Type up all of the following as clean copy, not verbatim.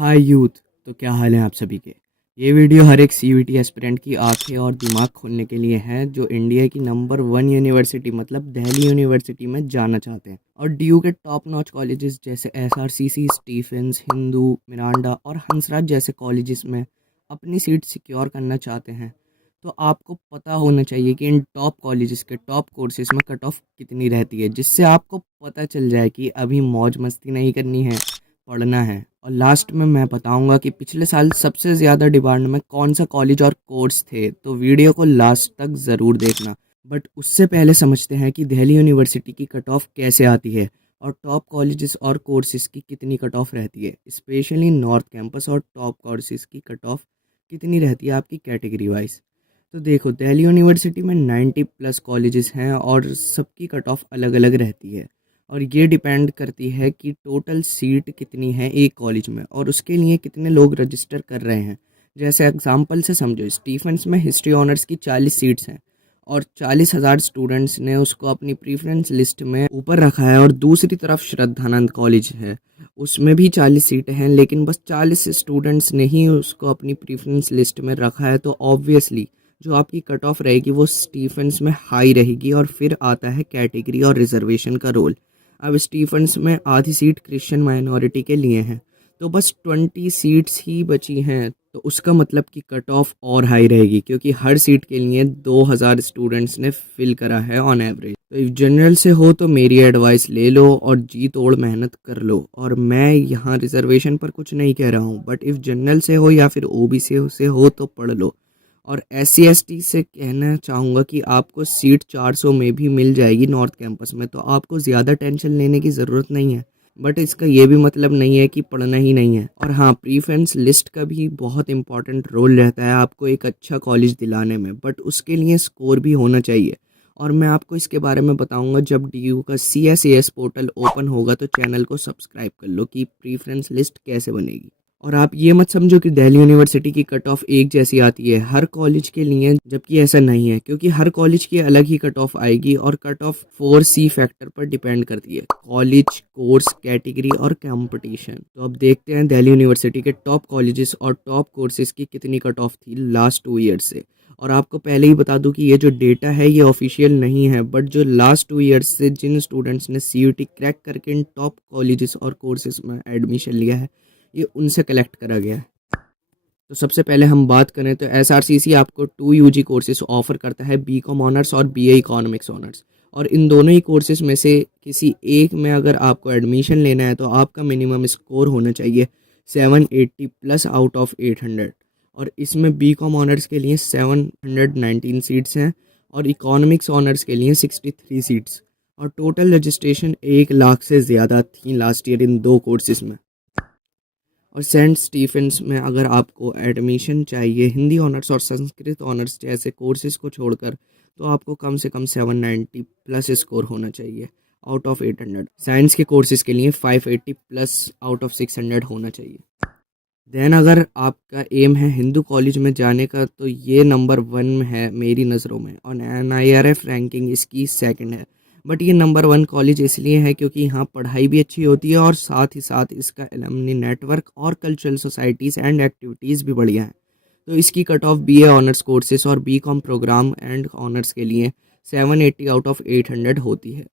हाय youth. तो क्या हाल है आप सभी के। ये वीडियो हर एक सीयूईटी एस्पिरेंट की आंखें और दिमाग खोलने के लिए है जो इंडिया की नंबर 1 यूनिवर्सिटी मतलब दिल्ली यूनिवर्सिटी में जाना चाहते हैं और डीयू के टॉप नॉच कॉलेजेस जैसे एसआरसीसी, स्टीफेंस, हिंदू, मिरांडा और हंसराज जैसे कॉलेजेस में अपनी सीट सिक्योर करना चाहते हैं। तो आपको पता होना चाहिए कि इन टॉप कॉलेजेस के टॉप कोर्सेज में कट ऑफ कितनी रहती है, जिससे आपको पता चल जाए कि अभी मौज मस्ती नहीं करनी है, पढ़ना है। और लास्ट में मैं बताऊंगा कि पिछले साल सबसे ज़्यादा डिमांड में कौन सा कॉलेज और कोर्स थे, तो वीडियो को लास्ट तक ज़रूर देखना। बट उससे पहले समझते हैं कि दिल्ली यूनिवर्सिटी की कट ऑफ कैसे आती है और टॉप कॉलेजेस और कोर्सेज की कितनी कट ऑफ रहती है, स्पेशली नॉर्थ कैंपस और टॉप कोर्सेज की कट ऑफ कितनी रहती है आपकी कैटेगरी वाइज। तो देखो, दिल्ली यूनिवर्सिटी में 90 प्लस कॉलेजेस हैं और सबकी कट ऑफ अलग अलग रहती है और ये डिपेंड करती है कि टोटल सीट कितनी है एक कॉलेज में और उसके लिए कितने लोग रजिस्टर कर रहे हैं। जैसे एग्जांपल से समझो, स्टीफेंस में हिस्ट्री ऑनर्स की 40 सीट्स हैं और 40,000 स्टूडेंट्स ने उसको अपनी प्रीफरेंस लिस्ट में ऊपर रखा है। और दूसरी तरफ श्रद्धानंद कॉलेज है, उसमें भी 40 सीटें हैं लेकिन बस 40 स्टूडेंट्स ने ही उसको अपनी प्रीफरेंस लिस्ट में रखा है। तो ऑब्वियसली जो आपकी कट ऑफ रहेगी वो स्टीफेंस में हाई रहेगी। और फिर आता है कैटेगरी और रिजर्वेशन का रोल। अब स्टीफेंस में आधी सीट क्रिश्चियन माइनॉरिटी के लिए हैं, तो बस 20 सीट्स ही बची हैं, तो उसका मतलब कि कट ऑफ और हाई रहेगी क्योंकि हर सीट के लिए 2000 स्टूडेंट्स ने फिल करा है ऑन एवरेज। तो इफ जनरल से हो तो मेरी एडवाइस ले लो और जी तोड़ मेहनत कर लो। और मैं यहाँ रिजर्वेशन पर कुछ नहीं कह रहा हूँ, बट इफ़ जनरल से हो या फिर ओबीसी से हो तो पढ़ लो। और SC ST से कहना चाहूँगा कि आपको सीट 400 में भी मिल जाएगी नॉर्थ कैंपस में, तो आपको ज़्यादा टेंशन लेने की ज़रूरत नहीं है। बट इसका ये भी मतलब नहीं है कि पढ़ना ही नहीं है। और हाँ, प्रीफरेंस लिस्ट का भी बहुत इंपॉर्टेंट रोल रहता है आपको एक अच्छा कॉलेज दिलाने में, बट उसके लिए स्कोर भी होना चाहिए। और मैं आपको इसके बारे में बताऊंगा जब DU का CSAS पोर्टल ओपन होगा, तो चैनल को सब्सक्राइब कर लो कि प्रीफरेंस लिस्ट कैसे बनेगी। और आप ये मत समझो कि दिल्ली यूनिवर्सिटी की कट ऑफ एक जैसी आती है हर कॉलेज के लिए, जबकि ऐसा नहीं है क्योंकि हर कॉलेज की अलग ही कट ऑफ आएगी और कट ऑफ 4C फैक्टर पर डिपेंड करती है, कॉलेज, कोर्स, कैटेगरी और कंपटीशन। तो अब देखते हैं दिल्ली यूनिवर्सिटी के टॉप कॉलेजेस और टॉप कोर्सेज की कितनी कट ऑफ थी लास्ट 2 ईयर्स से। और आपको पहले ही बता दूं कि ये जो डेटा है ये ऑफिशियल नहीं है, बट जो लास्ट 2 ईयर्स से जिन स्टूडेंट्स ने CUT क्रैक करके इन टॉप कॉलेजेस और कोर्सेज में एडमिशन लिया है, ये उनसे कलेक्ट करा गया है। तो सबसे पहले हम बात करें तो SRCC आपको 2 UG कोर्सेज ऑफर करता है, BCom ऑनर्स और BA इकोनॉमिक्स ऑनर्स। और इन दोनों ही कोर्सेज में से किसी एक में अगर आपको एडमिशन लेना है तो आपका मिनिमम स्कोर होना चाहिए 780 प्लस आउट ऑफ 800। और इसमें BCom ऑनर्स के लिए 719 सीट्स हैं और इकोनॉमिक्स ऑनर्स के लिए 63 सीट्स। और टोटल रजिस्ट्रेशन 1 लाख से ज़्यादा थी लास्ट ईयर इन दो कोर्सेज में। और सेंट स्टीफेंस में अगर आपको एडमिशन चाहिए हिंदी ऑनर्स और संस्कृत ऑनर्स जैसे कोर्सेज को छोड़कर, तो आपको कम से कम 790 प्लस स्कोर होना चाहिए आउट ऑफ 800। साइंस के कोर्सेज के लिए 580 प्लस आउट ऑफ 600 होना चाहिए। देन अगर आपका एम है हिंदू कॉलेज में जाने का, तो ये नंबर 1 में है मेरी नज़रों में और NIRF रैंकिंग इसकी सेकंड है। बट ये नंबर 1 कॉलेज इसलिए है क्योंकि यहाँ पढ़ाई भी अच्छी होती है और साथ ही साथ इसका एलुमनी नेटवर्क और कल्चरल सोसाइटीज़ एंड एक्टिविटीज़ भी बढ़िया हैं। तो इसकी cut off BA honours courses और BCom प्रोग्राम एंड ऑनर्स के लिए 780 आउट ऑफ 800 होती है।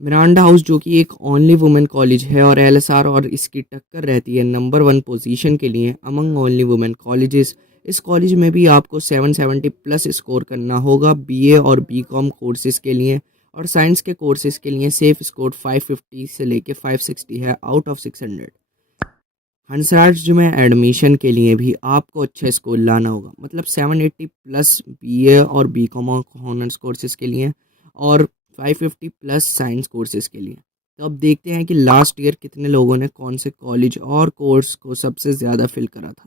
मिरांडा हाउस जो कि एक ओनली वुमेन कॉलेज है और LSR और इसकी टक्कर रहती है नंबर 1 पोजीशन के लिए अमंग ओनली वुमेन कॉलेजेस। इस कॉलेज में भी आपको 770 प्लस स्कोर करना होगा BA और BCom कोर्सेज के लिए। और साइंस के कोर्सेज के लिए सेफ स्कोर 550 से लेके 560 है आउट ऑफ 600। हंसराज में एडमिशन के लिए भी आपको अच्छा स्कोर लाना होगा, मतलब 780 प्लस BA और BCom ऑनर्स कोर्सेज के लिए और 550 प्लस साइंस कोर्सेज के लिए। तो अब देखते हैं कि लास्ट ईयर कितने लोगों ने कौन से कॉलेज और कोर्स को सबसे ज़्यादा फिल करा था।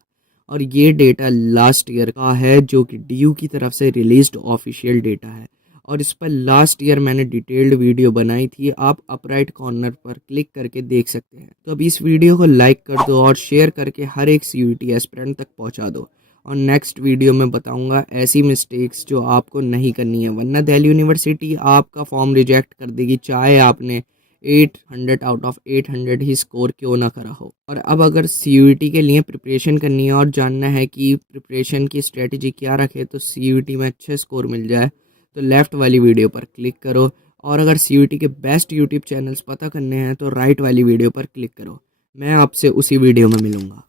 और ये डेटा लास्ट ईयर का है जो कि DU की तरफ से रिलीज्ड ऑफिशियल डेटा है और इस पर लास्ट ईयर मैंने डिटेल्ड वीडियो बनाई थी, आप अपराइट कॉर्नर पर क्लिक करके देख सकते हैं। तो अब इस वीडियो को लाइक कर दो और शेयर करके हर एक CUT एस्पिरेंट तक पहुंचा दो। और नेक्स्ट वीडियो में बताऊंगा ऐसी मिस्टेक्स जो आपको नहीं करनी है, वरना दिल्ली यूनिवर्सिटी आपका फॉर्म रिजेक्ट कर देगी, चाहे आपने 800 आउट ऑफ 800 ही स्कोर क्यों ना करा हो। और अब अगर CUET के लिए प्रिपरेशन करनी है और जानना है कि प्रिपरेशन की स्ट्रेटजी क्या रखे तो CUET में अच्छे स्कोर मिल जाए, तो लेफ़्ट वाली वीडियो पर क्लिक करो। और अगर CUET के बेस्ट यूट्यूब चैनल्स पता करने हैं तो राइट वाली वीडियो पर क्लिक करो। मैं आपसे उसी वीडियो में मिलूँगा।